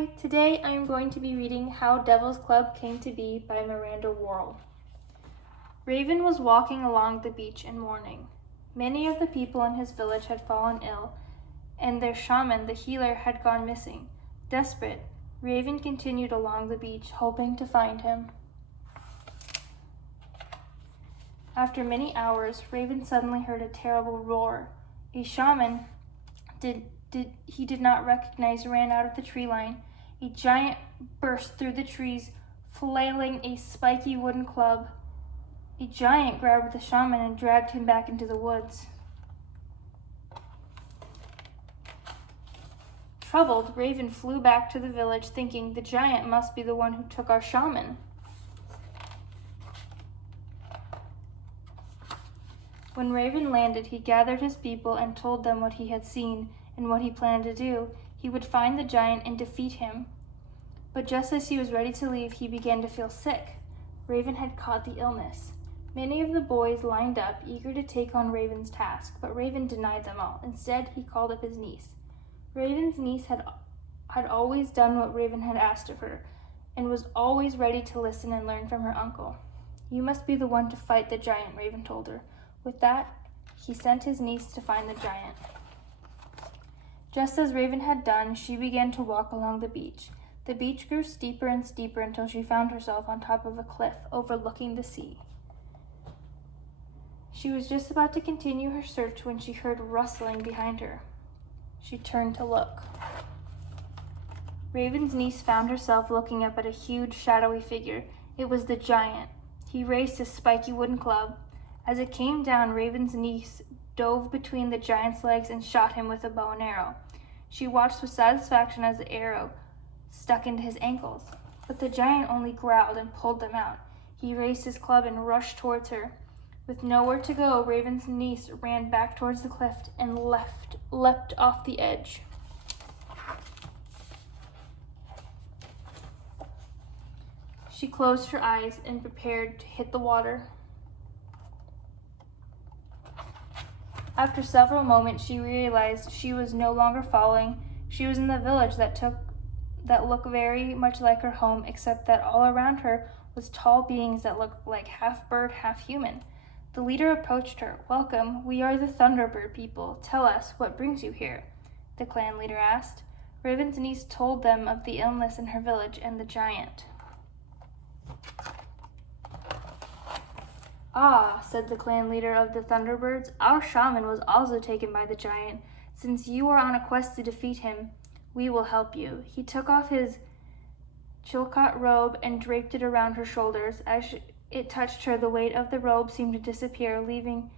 Today I am going to be reading How Devil's Club Came to Be by Miranda Worrell. Raven was walking along the beach in mourning. Many of the people in his village had fallen ill, and their shaman, the healer, had gone missing. Desperate, Raven continued along the beach, hoping to find him. After many hours, Raven suddenly heard a terrible roar. A shaman he did not recognize ran out of the tree line. A giant burst through the trees, flailing a spiky wooden club. A giant grabbed the shaman and dragged him back into the woods. Troubled, Raven flew back to the village, thinking the giant must be the one who took our shaman. When Raven landed, he gathered his people and told them what he had seen and what he planned to do. He would find the giant and defeat him. But just as he was ready to leave, he began to feel sick. Raven had caught the illness. Many of the boys lined up, eager to take on Raven's task, but Raven denied them all. Instead, he called up his niece. Raven's niece had always done what Raven had asked of her, and was always ready to listen and learn from her uncle. "You must be the one to fight the giant," Raven told her. With that, he sent his niece to find the giant. Just as Raven had done, she began to walk along the beach. The beach grew steeper and steeper until she found herself on top of a cliff overlooking the sea. She was just about to continue her search when she heard rustling behind her. She turned to look. Raven's niece found herself looking up at a huge, shadowy figure. It was the giant. He raised his spiky wooden club. As it came down, Raven's niece dove between the giant's legs and shot him with a bow and arrow. She watched with satisfaction as the arrow stuck into his ankles. But the giant only growled and pulled them out. He raised his club and rushed towards her. With nowhere to go, Raven's niece ran back towards the cliff and leapt off the edge. She closed her eyes and prepared to hit the water. After several moments, she realized she was no longer falling. She was in the village that looked very much like her home, except that all around her was tall beings that looked like half bird, half human. The leader approached her. "Welcome, we are the Thunderbird people. Tell us, what brings you here?" the clan leader asked. Raven's niece told them of the illness in her village and the giant. "Ah," said the clan leader of the Thunderbirds, "our shaman was also taken by the giant. Since you are on a quest to defeat him, we will help you." He took off his Chilcot robe and draped it around her shoulders. As it touched her, the weight of the robe seemed to disappear, leaving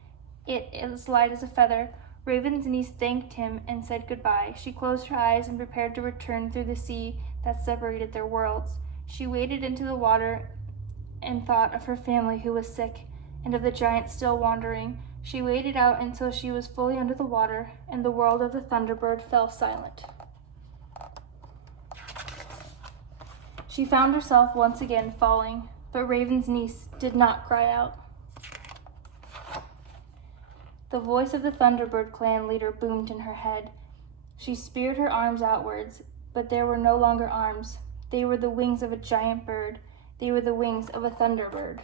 it as light as a feather. Raven's niece thanked him and said goodbye. She closed her eyes and prepared to return through the sea that separated their worlds. She waded into the water and thought of her family who was sick, and of the giant still wandering. She waded out until she was fully under the water, and the world of the Thunderbird fell silent. She found herself once again falling, but Raven's niece did not cry out. The voice of the Thunderbird clan leader boomed in her head. She speared her arms outwards, but there were no longer arms. They were the wings of a giant bird. They were the wings of a Thunderbird.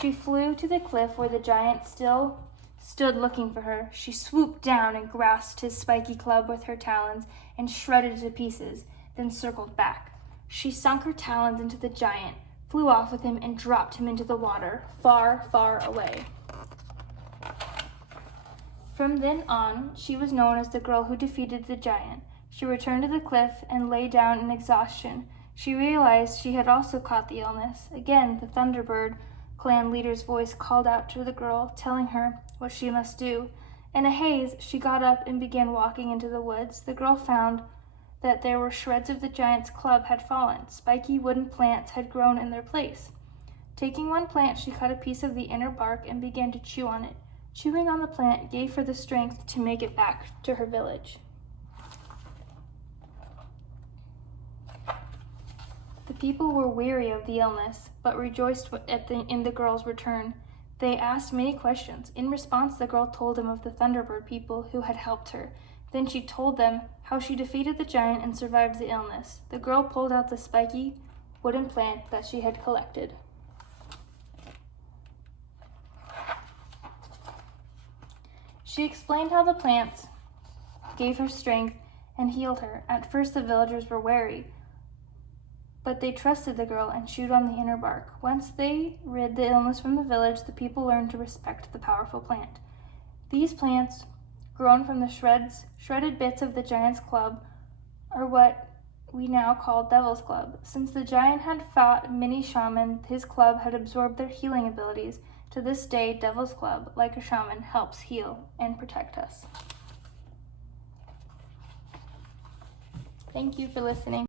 She flew to the cliff where the giant still stood looking for her. She swooped down and grasped his spiky club with her talons and shredded it to pieces, then circled back. She sunk her talons into the giant, flew off with him, and dropped him into the water, far, far away. From then on, she was known as the girl who defeated the giant. She returned to the cliff and lay down in exhaustion. She realized she had also caught the illness. Again, the Thunderbird clan leader's voice called out to the girl, telling her what she must do. In a haze, she got up and began walking into the woods. The girl found that there were shreds of the giant's club had fallen. Spiky wooden plants had grown in their place. Taking one plant, she cut a piece of the inner bark and began to chew on it. Chewing on the plant gave her the strength to make it back to her village. The people were weary of the illness, but rejoiced in the girl's return. They asked many questions. In response, the girl told them of the Thunderbird people who had helped her. Then she told them how she defeated the giant and survived the illness. The girl pulled out the spiky wooden plant that she had collected. She explained how the plants gave her strength and healed her. At first, the villagers were wary, but they trusted the girl and chewed on the inner bark. Once they rid the illness from the village, the people learned to respect the powerful plant. These plants, grown from the shredded bits of the giant's club, are what we now call Devil's Club. Since the giant had fought many shamans, his club had absorbed their healing abilities. To this day, Devil's Club, like a shaman, helps heal and protect us. Thank you for listening.